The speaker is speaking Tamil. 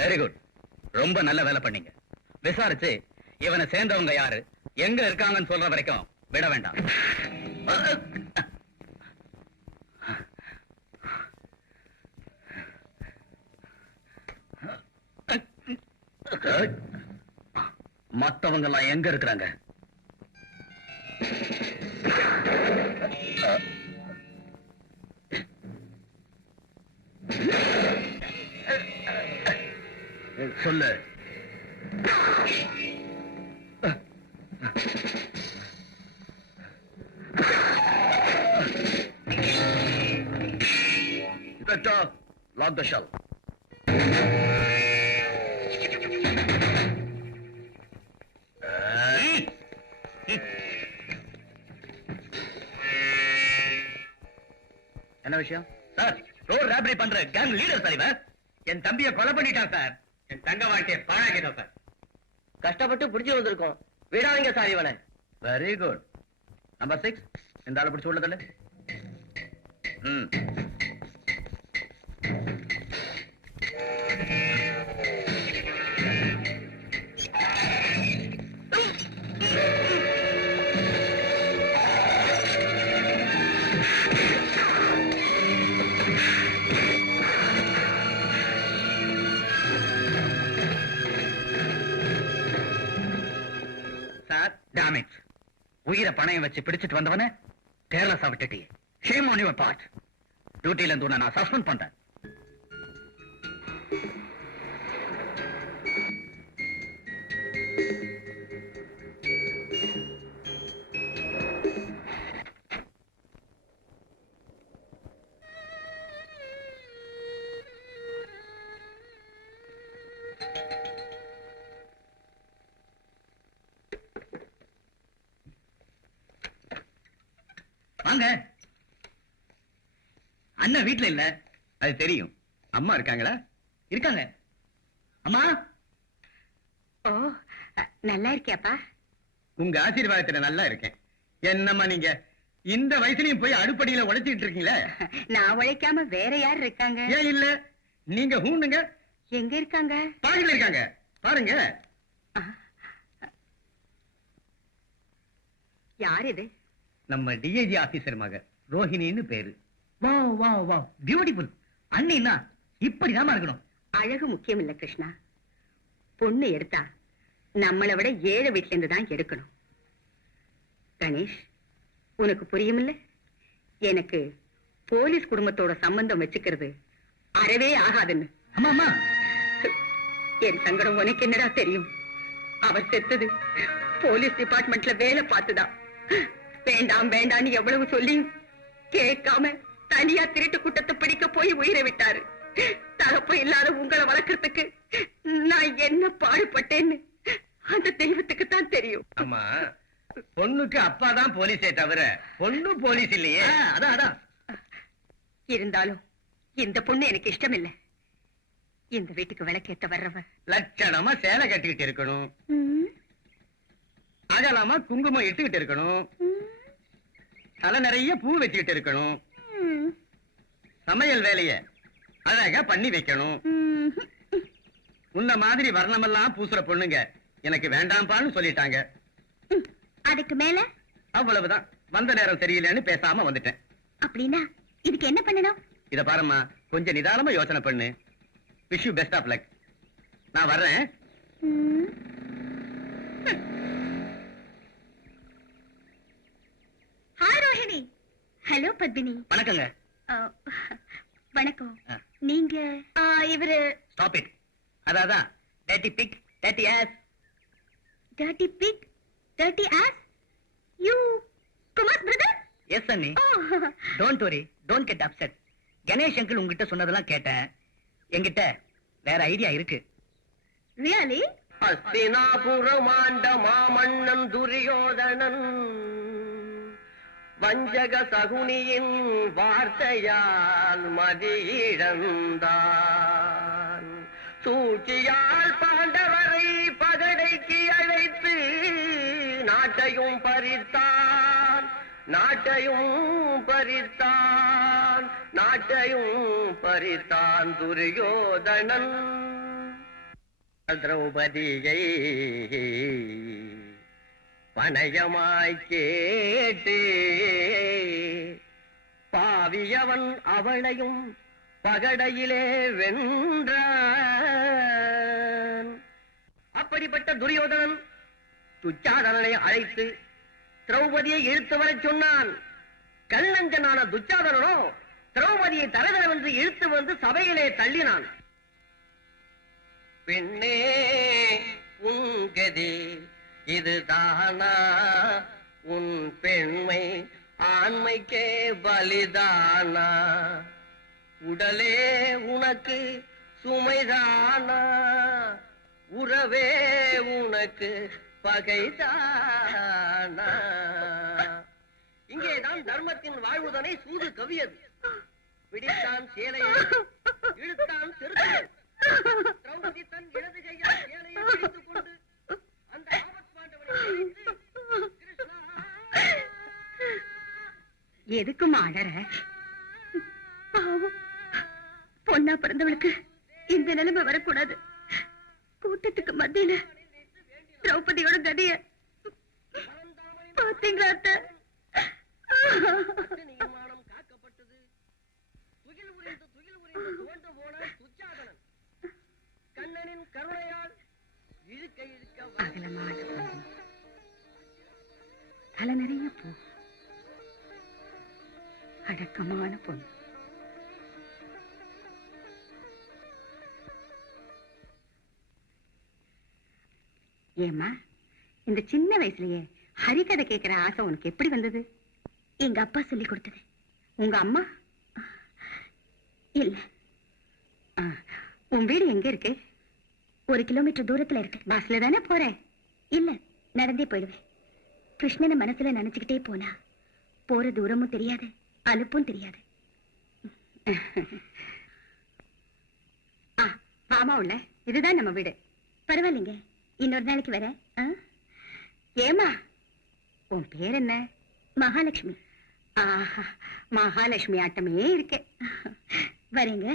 Very good. ரொம்ப நல்ல வேலை பண்ணீங்க. விசாரிச்சு இவனை சேர்ந்தவங்க யாரு, எங்க இருக்காங்கன்னு சொல்ற வரைக்கும் விட வேண்டாம். மத்தவங்க எல்லாம் எங்க இருக்கிறாங்க? சொல்லு. Lock the shell. என்ன விஷயம் சார்? ரோட் ராபரி பண்ற கேங் லீடர் சார் இவன். என் தம்பியை கொலை பண்ணிட்டான் சார். என் தங்க வாழ்க்கையை பாழாக்கிட்டான் சார். கஷ்டப்பட்டு பிடிச்சு வந்திருக்கோம், விடாதீங்க சார் இவனை. Very good. நம்பர் 6, இந்த ஆளை பிடிச்சு உள்ளதில்ல. உயிரை பணையம் வச்சு பிடிச்சிட்டு வந்தவன கேர்லஸா விட்டுட்டி. Shame on your part. டியூட்டில இருந்து நான் சஸ்பெண்ட் பண்றேன். வாங்க. அண்ணா வீட்டுல இல்ல. அது தெரியும். அம்மா இருக்காங்களா? இருக்காங்க. அம்மா. ஓ, நல்லா இருக்கியாப்பா? உங்க ஆசீர்வாதத்துல நல்லா இருக்கேன். என்னம்மா நீங்க இந்த வயசுலயும் போய் அடுப்படியில உழைச்சிட்டு இருக்கீங்களே? நான் உழைக்காம வேற யார் இருக்காங்க? ஏன் இல்ல? நீங்க ஹூண்டுங்க. எங்க இருக்காங்க? பாருங்க இருக்காங்க. பாருங்க. யார் இது? நம்ம டிஐஜி ஆபீசர் மக ரோஹிணின்னு பேரு. வா வா வா, பியூட்டிஃபுல். அண்ணின்னா இப்படிதான் இருக்கணும். அழகு முக்கியம் இல்ல கிருஷ்ணா. பொண்ணு எடுத்தா நம்மளை விட ஏழை வீட்டுல இருந்து தான் எடுக்கணும். கணேஷ், உனக்கு புரியுமில்ல? எனக்கு போலீஸ் குடும்பத்தோட சம்பந்தம் வச்சுக்கிறது அறவே ஆகாதுன்னு. அம்மா அம்மா, என் சங்கடம் உனக்கு என்னடா தெரியும்? அவர் செத்தது போலீஸ் டிபார்ட்மெண்ட்ல வேலை பார்த்துதான். வேண்டாம் வேண்டான்னு எவ்வளவு சொல்லி கேட்காம தனியா திருட்டு கூட்டத்தை பிடிக்க போய் உயிரை விட்டாரு. தகப்ப இல்லாத உங்களை வளர்க்கறதுக்கு நான் என்ன பாடுபட்டேன்னு அந்த தெய்வத்துக்கு தான் தெரியும். அம்மா, பொண்ணுக்கு அப்பா தான் போலீஸே தவிர பொண்ணு போலீஸ் இல்லையே. அதான் அதான். இருந்தாலும் இந்த பொண்ணு எனக்கு இஷ்டம் இல்லை. இந்த வீட்டுக்கு விளக்கேத்த வர்றவ லட்சணமா சேலை கட்டிக்கிட்டு இருக்கணும். அகலமா குங்குமம் இட்டுக்கிட்டு இருக்கணும். தலை நிறைய பூ வச்சுக்கிட்டு இருக்கணும். சமையல் வேலைய அழகா பண்ணி வைக்கணும். உன்ன மாதிரி வர்ணமெல்லாம் பூசுற பொண்ணுங்க எனக்கு வேண்டாம்பான்னு சொல்லிட்டாங்க. அதுக்கு மேல அவ்வளவுதான். வந்த நேரம் சரியில்லைன்னு பேசாம வந்துட்டேன். அப்படின்னா இதுக்கு என்ன பண்ணணும்? இத பாரும்மா, கொஞ்சம் நிதானமா யோசனை பண்ணு. Wish you best of luck. நான் வர்றேன். ஹாய் ரோஹிணி. ஹலோ பத்மினி. வணக்கங்க. வணக்கம். நீங்க இவரு? Stop it. அதான் daddy big daddy ass. Dirty big dirty ass. You Kumar brother? Yes அண்ணி. Don't worry, don't get upset. Ganesh uncle உங்ககிட்ட சொன்னதெல்லாம் கேட்டேன். என்கிட்ட வேற ஐடியா இருக்கு. ரியலி? அஸ்தினாபுரம் ஆண்ட மாமன்னன் துரியோதனன் வஞ்சக சகுனியின் வார்த்தையால் மதியிழந்தான். சூழ்ச்சியால் பாண்டவரை பகடைக்கு அழைத்து நாட்டையும் பறித்தான். நாட்டையும் பறித்தான் துரியோதனன். திரௌபதியை பனயமாய் கேட்டு பாவியவன் அவளையும் பகடையிலே வென்றான். அப்படிப்பட்ட துரியோதனன் துச்சாதனனை அழைத்து திரௌபதியை இழுத்து வரச் சொன்னான். கல்லஞ்சனான துச்சாதனனோ திரௌபதியை தலைவரென்று இழுத்து வந்து சபையிலே தள்ளினான். பெண்ணே உங்கதி இதுதானா, உன் பெண்மை ஆண்மைக்கே பலிதானா, உடலே உனக்கு சுமைதானா, உறவே உனக்கு பகைதானா. இங்கேதான் தர்மத்தின் வாழ்வுதனை சூது கவியது. பிடித்தான் சேலையை, இழுத்தான் செருக்கையை. திரௌபதி தன் இடது கையால் சேலையை பிடித்துக் கொண்டு அந்த ஆபத் பாண்டவனை நினைத்து, கிருஷ்ணா. எதுக்குமா அழற? பாவம், பொண்ணா பிறந்தவளுக்கு இந்த நிலைமை வரக்கூடாது. கூட்டத்துக்கு மத்தியில திரௌபதியோட கதிய பாத்தீங்களா அத்தை? நியமானம் காக்கப்பட்டது. துகில் உரிந்து துவண்டு போனான் துச்சாதனன். கண்ணனின் கருணையால் இழுக்க இழுக்க அகலமான பொண்ணு, தலை நிறைய பூ, அடக்கமான பொண்ணு. ஏமா, இந்த சின்ன வயசுலயே ஹரிகதை கேட்கிற ஆசை உனக்கு எப்படி வந்தது? எங்க அப்பா சொல்லி கொடுத்தது. உங்க அம்மா? இல்ல. உன் வீடு எங்க இருக்கு? 1 கிலோமீட்டர் தூரத்துல இருக்கு. பஸ்ல தானே போறேன்? இல்ல, நடந்தே போயிடுவேன். கிருஷ்ணனை மனசுல நினைச்சுக்கிட்டே போனா போற தூரமும் தெரியாது, அலுப்பும் தெரியாது. மாமா உள்ள இதுதான் நம்ம வீடு. பரவாயில்லைங்க, இன்னொரு நாளைக்கு வரேன். ஏமா, உன் பேர் என்ன? மகாலட்சுமி. மகாலட்சுமி ஆட்டமே இருக்கு. வரேங்க.